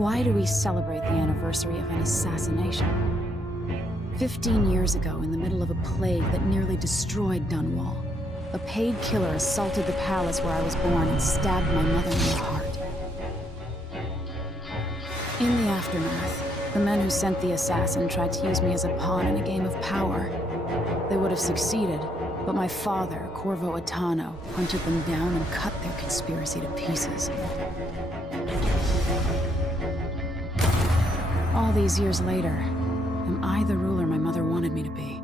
Why do we celebrate the anniversary of an assassination? 15 years ago, in the middle of a plague that nearly destroyed Dunwall, a paid killer assaulted the palace where I was born and stabbed my mother in the heart. In the aftermath, the men who sent the assassin tried to use me as a pawn in a game of power. They would have succeeded, but my father, Corvo Attano, hunted them down and cut their conspiracy to pieces. All these years later, am I the ruler my mother wanted me to be?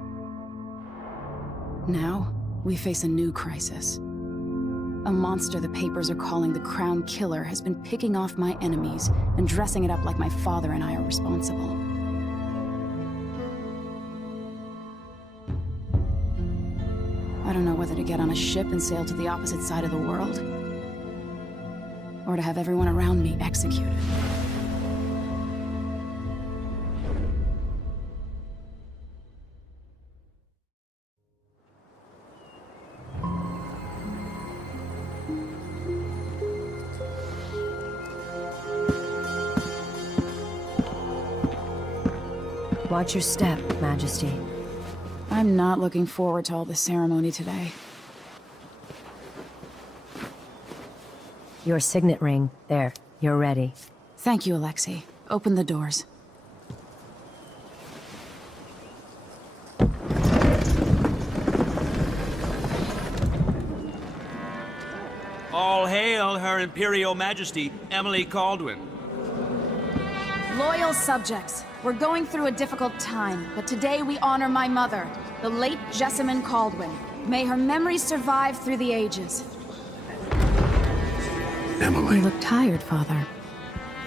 Now, we face a new crisis. A monster the papers are calling the Crown Killer has been picking off my enemies and dressing it up like my father and I are responsible. I don't know whether to get on a ship and sail to the opposite side of the world, or to have everyone around me executed. Watch your step, Majesty. I'm not looking forward to all the ceremony today. Your signet ring. There, you're ready. Thank you, Alexei. Open the doors. All hail Her Imperial Majesty, Emily Kaldwin. Loyal subjects, we're going through a difficult time, but today we honor my mother, the late Jessamine Kaldwin. May her memory survive through the ages. Emily. You look tired, Father.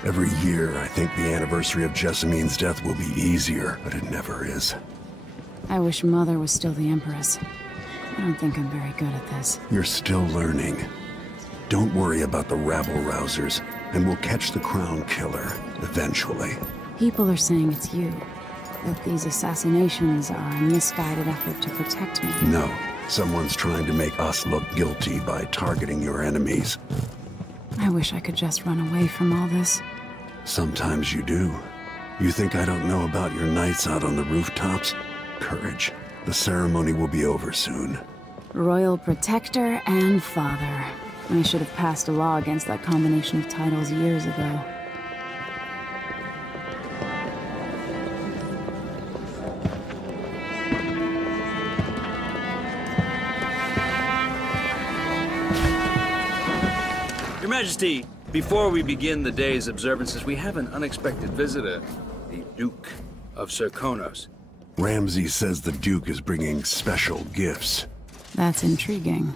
Every year, I think the anniversary of Jessamine's death will be easier, but it never is. I wish Mother was still the Empress. I don't think I'm very good at this. You're still learning. Don't worry about the rabble-rousers, and we'll catch the Crown Killer, eventually. People are saying it's you. That these assassinations are a misguided effort to protect me. No. Someone's trying to make us look guilty by targeting your enemies. I wish I could just run away from all this. Sometimes you do. You think I don't know about your nights out on the rooftops? Courage. The ceremony will be over soon. Royal Protector and Father. I should have passed a law against that combination of titles years ago. Your Majesty, before we begin the day's observances, we have an unexpected visitor, the Duke of Serkonos. Ramsay says the Duke is bringing special gifts. That's intriguing.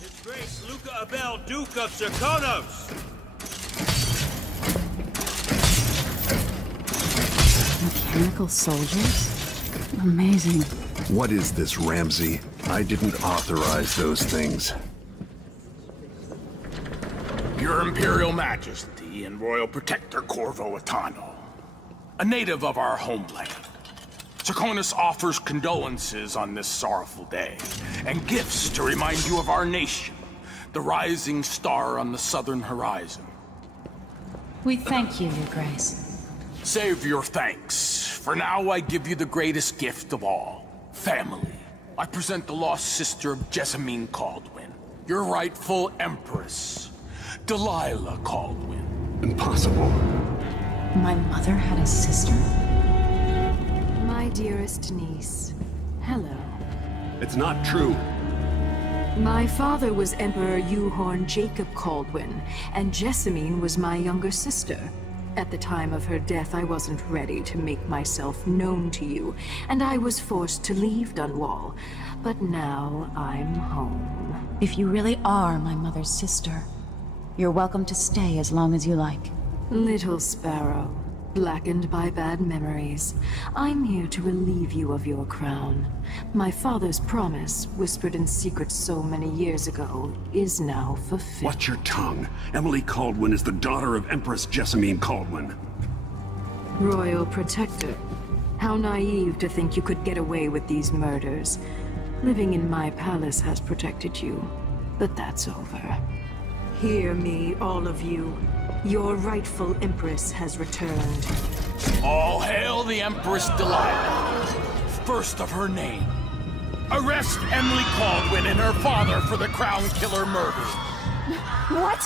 His Grace Luca Abel, Duke of Serkonos! Mechanical soldiers? Amazing. What is this, Ramsay? I didn't authorize those things. Your Imperial Majesty and Royal Protector Corvo Attano, a native of our homeland. Serkonos offers condolences on this sorrowful day, and gifts to remind you of our nation, the rising star on the southern horizon. We thank you, Your Grace. Save your thanks. For now, I give you the greatest gift of all, family. I present the lost sister of Jessamine Kaldwin, your rightful Empress, Delilah Kaldwin. Impossible. My mother had a sister? My dearest niece, hello. It's not true. My father was Emperor Yuhorn Jacob Kaldwin, and Jessamine was my younger sister. At the time of her death, I wasn't ready to make myself known to you, and I was forced to leave Dunwall. But now I'm home. If you really are my mother's sister, you're welcome to stay as long as you like. Little sparrow, blackened by bad memories, I'm here to relieve you of your crown. My father's promise, whispered in secret so many years ago, is now fulfilled. Watch your tongue. Emily Kaldwin is the daughter of Empress Jessamine Kaldwin. Royal Protector, how naive to think you could get away with these murders. Living in my palace has protected you, but that's over. Hear me, all of you. Your rightful Empress has returned. All hail the Empress Delilah, first of her name. Arrest Emily Caldwin and her father for the Crown Killer murder. What?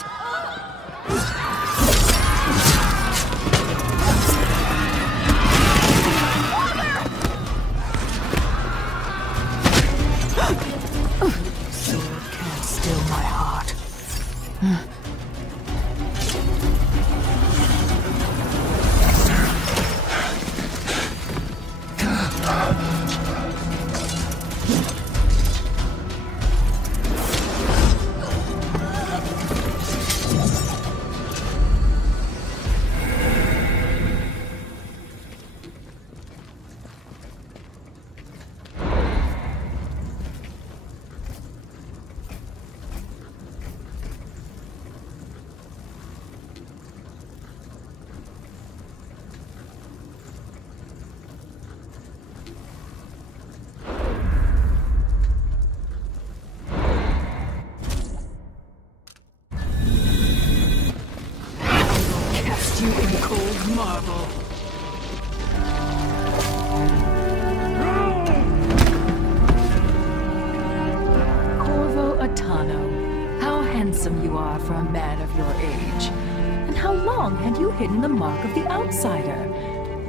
Sword can't still my heart. You in cold marble. Corvo Atano, how handsome you are for a man of your age. And how long had you hidden the mark of the outsider?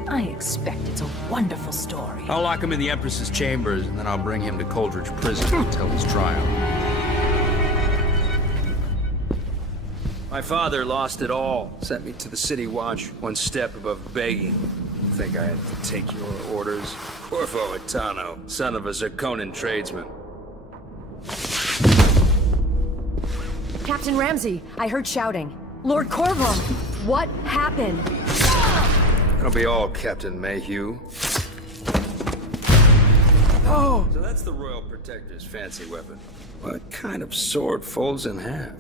I expect it's a wonderful story. I'll lock him in the Empress's chambers, and then I'll bring him to Coldridge Prison to tell his trial. My father lost it all. Sent me to the City Watch, one step above begging. Think I had to take your orders? Corvo Atano, son of a Zirconan tradesman. Captain Ramsey, I heard shouting. Lord Corvo, what happened? It'll be all Captain Mayhew. Oh! So that's the Royal Protector's fancy weapon. What kind of sword folds in half?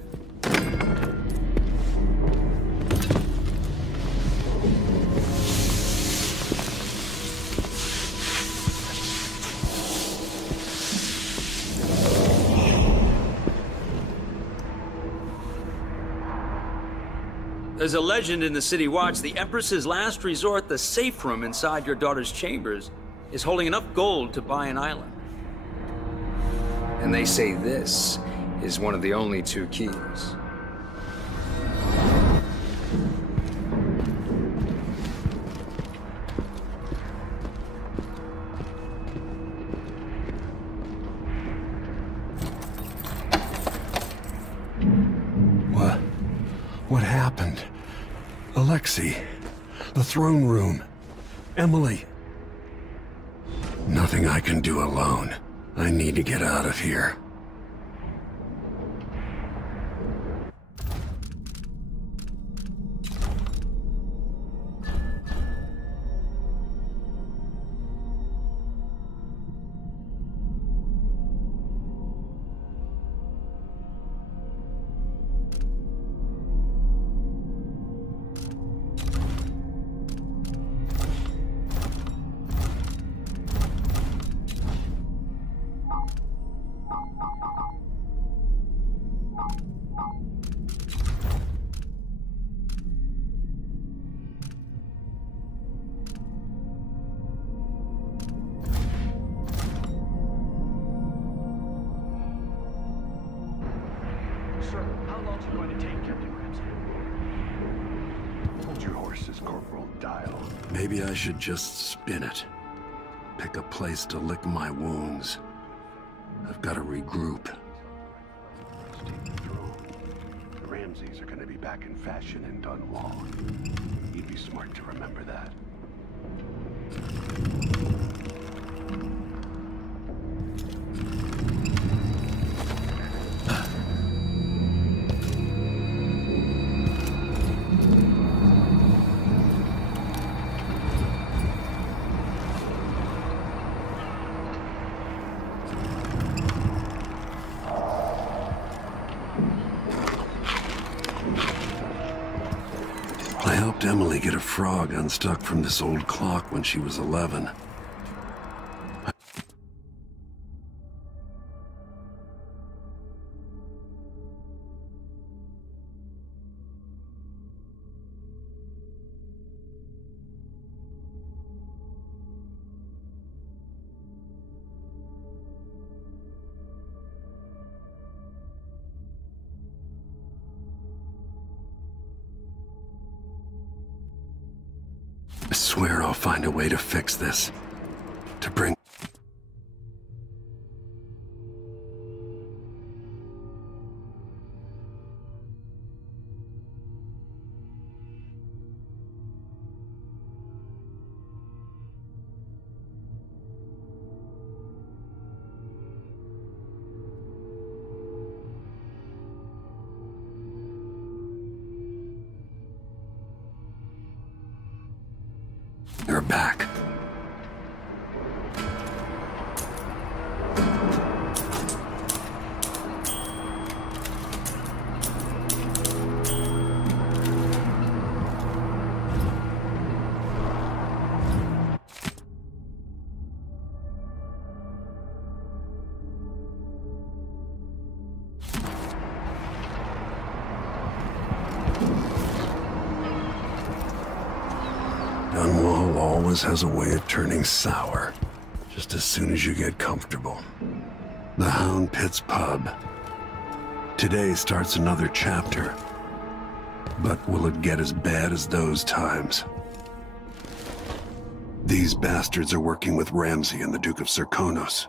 There's a legend in the City Watch, the Empress's last resort, the safe room inside your daughter's chambers, is holding enough gold to buy an island. And they say this is one of the only two keys. What happened? Alexei, the throne room, Emily. Nothing I can do alone. I need to get out of here. Maybe I should just spin it. Pick a place to lick my wounds. I've got to regroup. The Ramseys are going to be back in fashion in Dunwall. You'd be smart to remember that. I helped Emily get a frog unstuck from this old clock when she was 11. I swear I'll find a way to fix this. To bring... You're back. Dunwall always has a way of turning sour, just as soon as you get comfortable. The Hound Pit's pub. Today starts another chapter. But will it get as bad as those times? These bastards are working with Ramsay and the Duke of Serkonos.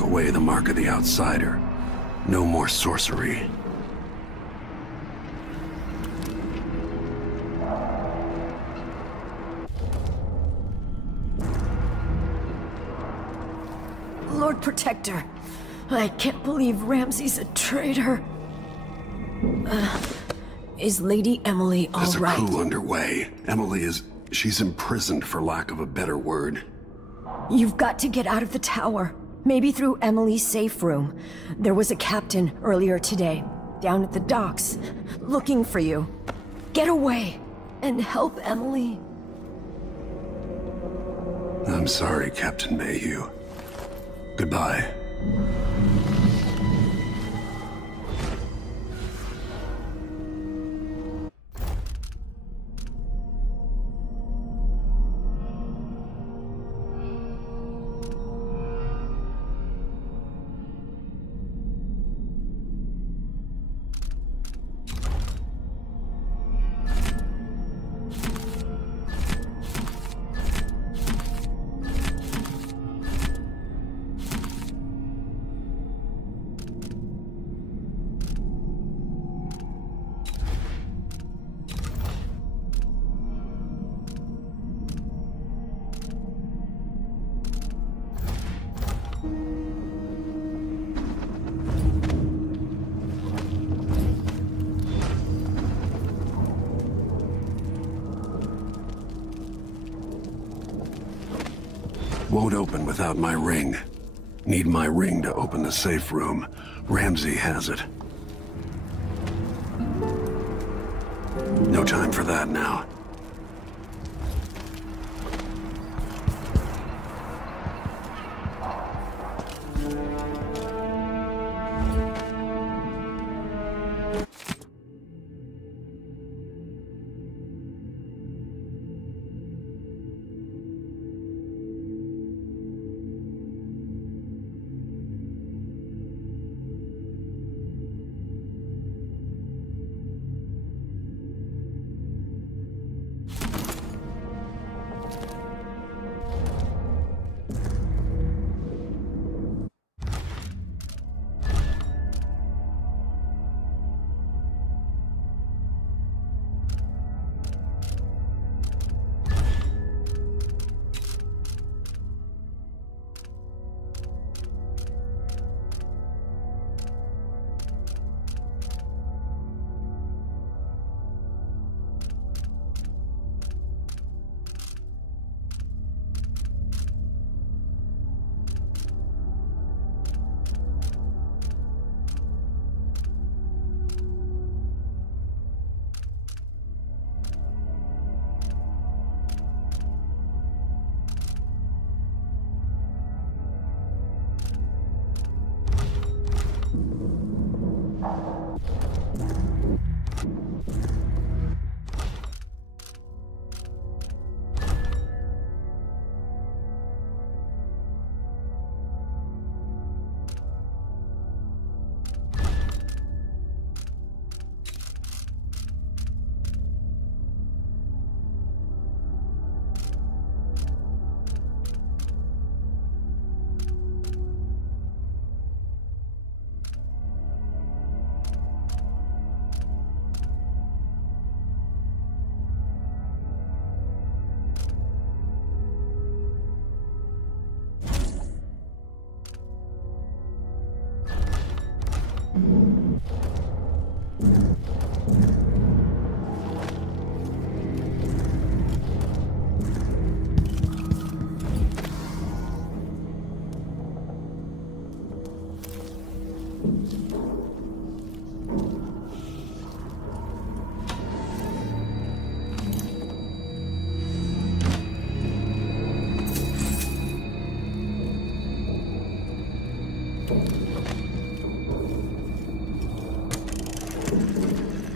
Away the mark of the outsider. No more sorcery. Lord Protector, I can't believe Ramsay's a traitor. Is Lady Emily all There's right? a coup underway. Emily is... she's imprisoned, for lack of a better word. You've got to get out of the tower. Maybe through Emily's safe room. There was a captain earlier today, down at the docks, looking for you. Get away, and help Emily. I'm sorry, Captain Mayhew. Goodbye. Won't open without my ring. Need my ring to open the safe room. Ramsey has it. No time for that now.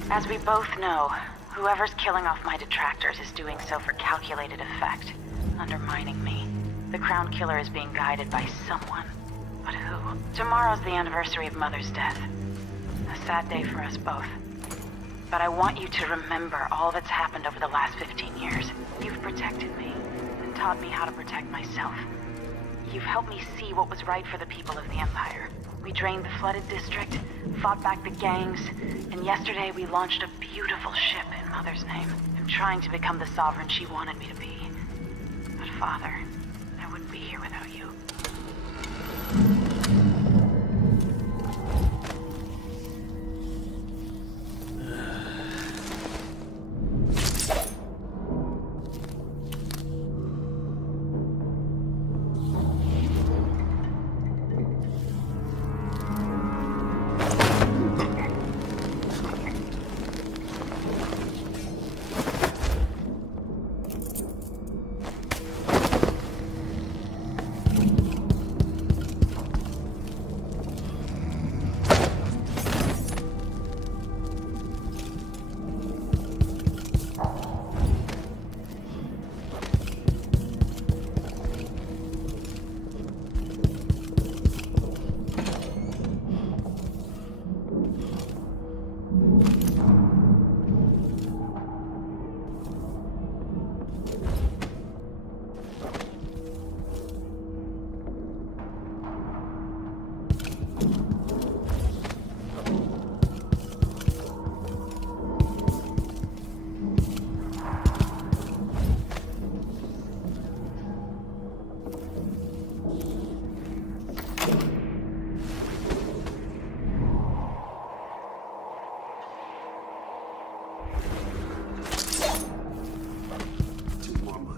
As we both know, whoever's killing off my detractors is doing so for calculated effect, undermining me. The Crown Killer is being guided by someone. But who? Tomorrow's the anniversary of Mother's death. A sad day for us both. But I want you to remember all that's happened over the last 15 years. You've protected me, and taught me how to protect myself. You've helped me see what was right for the people of the Empire. We drained the flooded district, fought back the gangs, and yesterday we launched a beautiful ship in Mother's name. I'm trying to become the sovereign she wanted me to be. But Father, I wouldn't be here without you.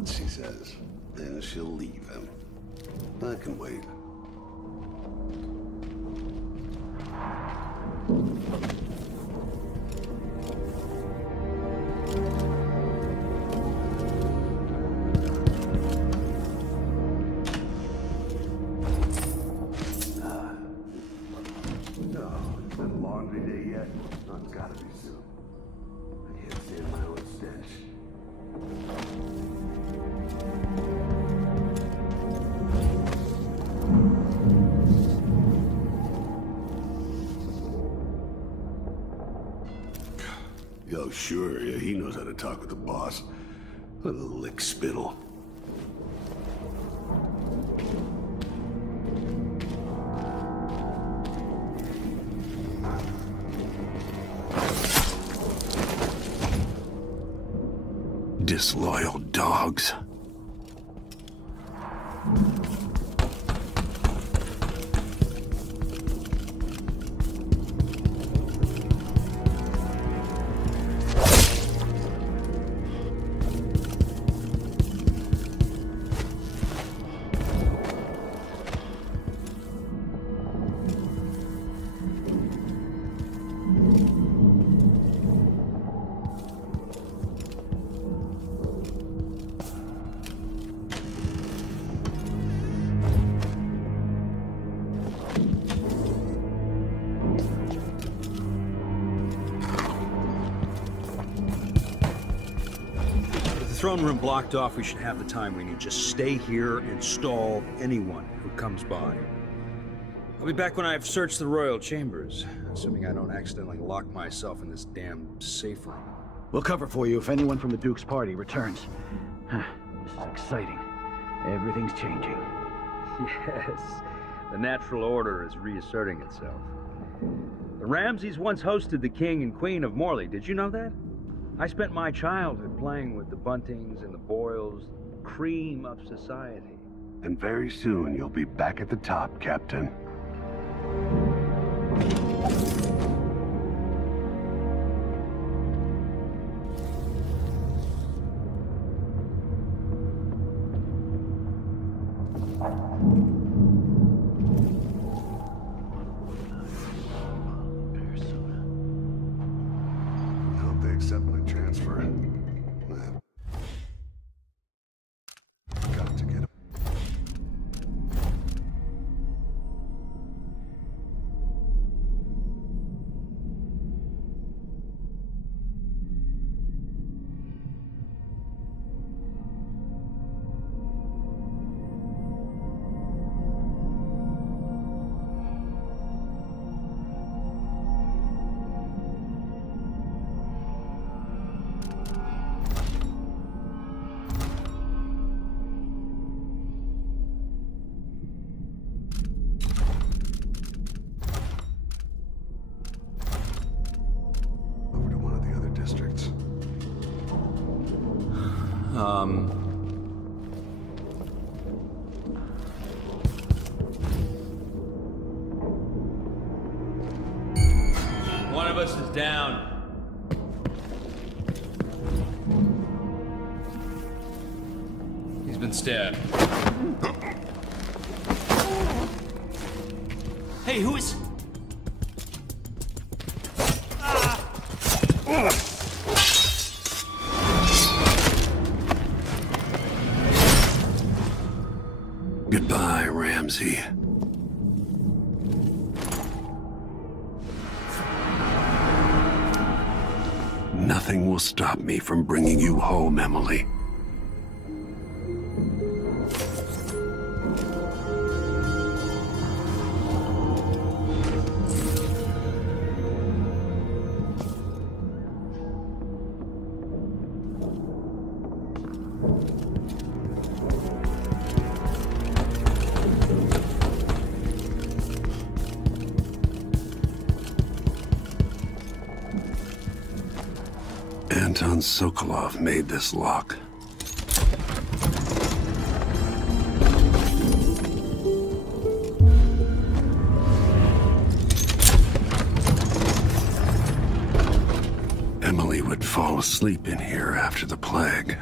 She says, and she'll leave him. I can wait. Yo, sure, yeah, he knows how to talk with the boss. What a lick spittle. Disloyal dogs. Throne room blocked off, we should have the time we need. Just stay here and stall anyone who comes by. I'll be back when I've searched the royal chambers, assuming I don't accidentally lock myself in this damn safe room. We'll cover for you if anyone from the Duke's party returns. This is exciting. Everything's changing. Yes, the natural order is reasserting itself. The Ramseys once hosted the King and Queen of Morley. Did you know that? I spent my childhood playing with the Buntings and the Boyles, cream of society. And very soon you'll be back at the top, Captain. Accept my transfer. Got to get him. Districts. One of us is down. He's been stabbed. Hey, who is... Goodbye, Ramsey. Nothing will stop me from bringing you home, Emily. Anton Sokolov made this lock. Emily would fall asleep in here after the plague.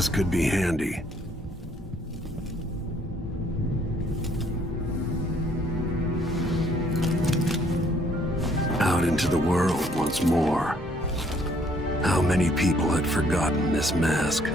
This could be handy. Out into the world once more. How many people had forgotten this mask?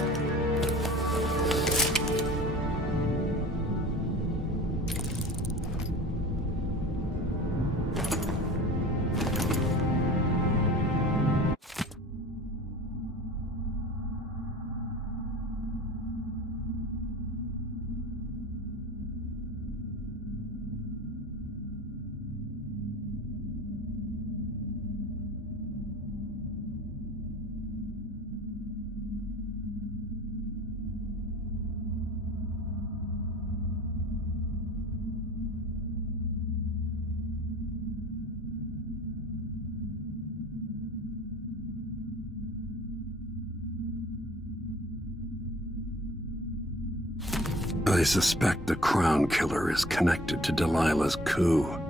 I suspect the Crown Killer is connected to Delilah's coup.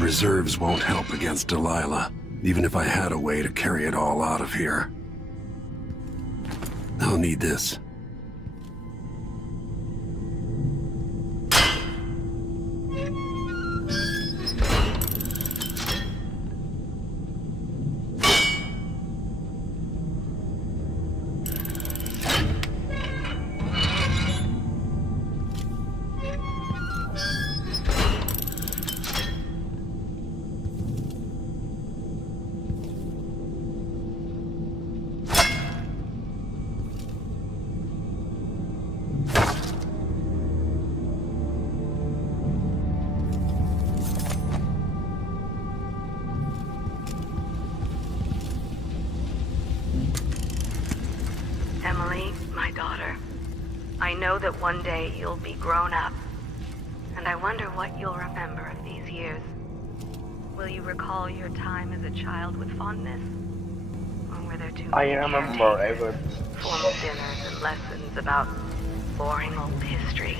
Reserves won't help against Delilah, even if I had a way to carry it all out of here. I'll need this. Emily, my daughter, I know that one day you'll be grown up, and I wonder what you'll remember of these years. Will you recall your time as a child with fondness? Or were there too many formal dinners and lessons about boring old history?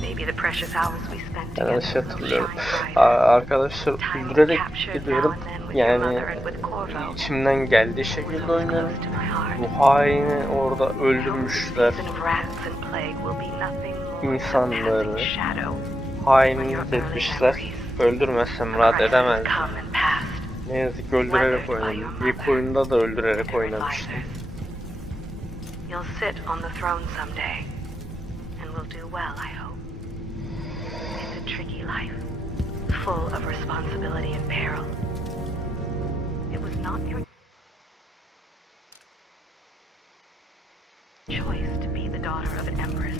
Maybe the precious hours we spent Ben yanlış together will hatırlıyorum. shine brighter. Arkadaşlar Time was öldürerek captured gidiyorum. now and then with your Yani mother and with Corvo. içimden geldiği şekilde It was oynuyorum. close to my heart. Bu haini orada I hope the öldürmüşler. season of rats and plague will be nothing more than a İnsanları passing shadow. hainlik etmişler. Öldürmezsem rahat Crisis edemezdim. come and passed. Ne yazık ki öldürerek oynadım. İlk oyunda da öldürerek oynamıştım. You'll sit on the throne someday, and will do well, I hope. It's a tricky life, full of responsibility and peril. It was not your choice to be the daughter of an empress,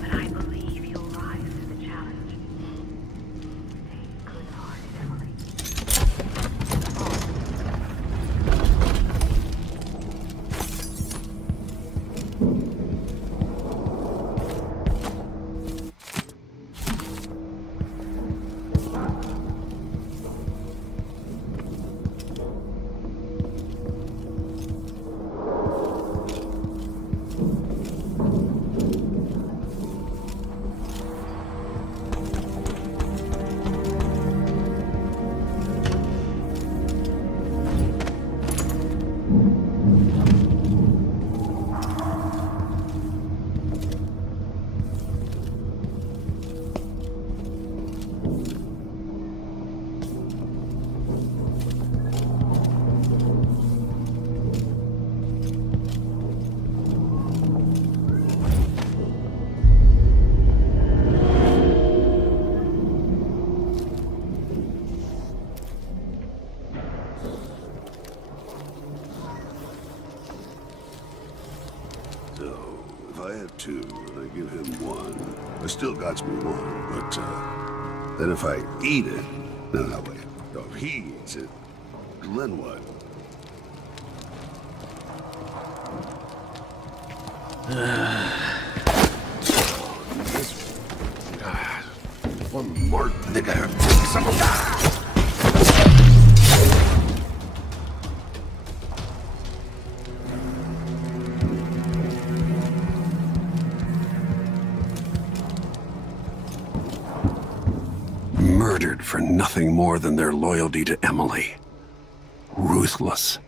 but I believe you'll rise to the challenge. Stay good-hearted, Emily. Two, and I give him one. It still got me one, but then if I eat it, no, wait. No, if he eats it, then what? One more thing I have. Murdered for nothing more than their loyalty to Emily. Ruthless.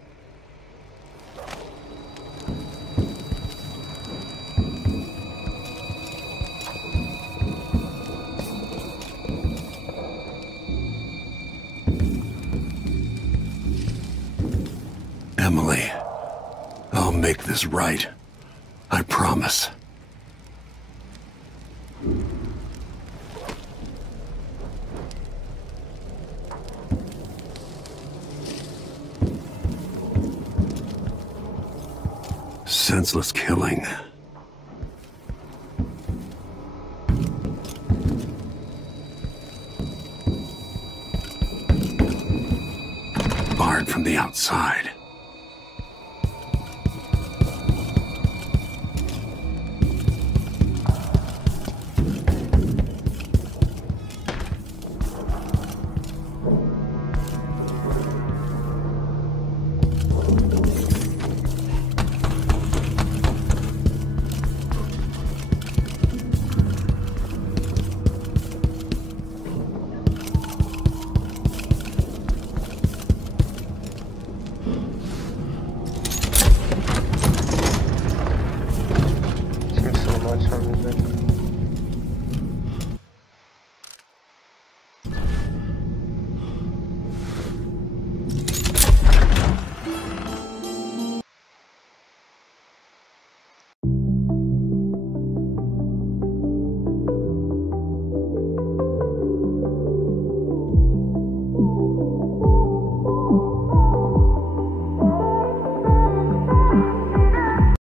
Emily, I'll make this right. I promise. Senseless killing. Barred from the outside.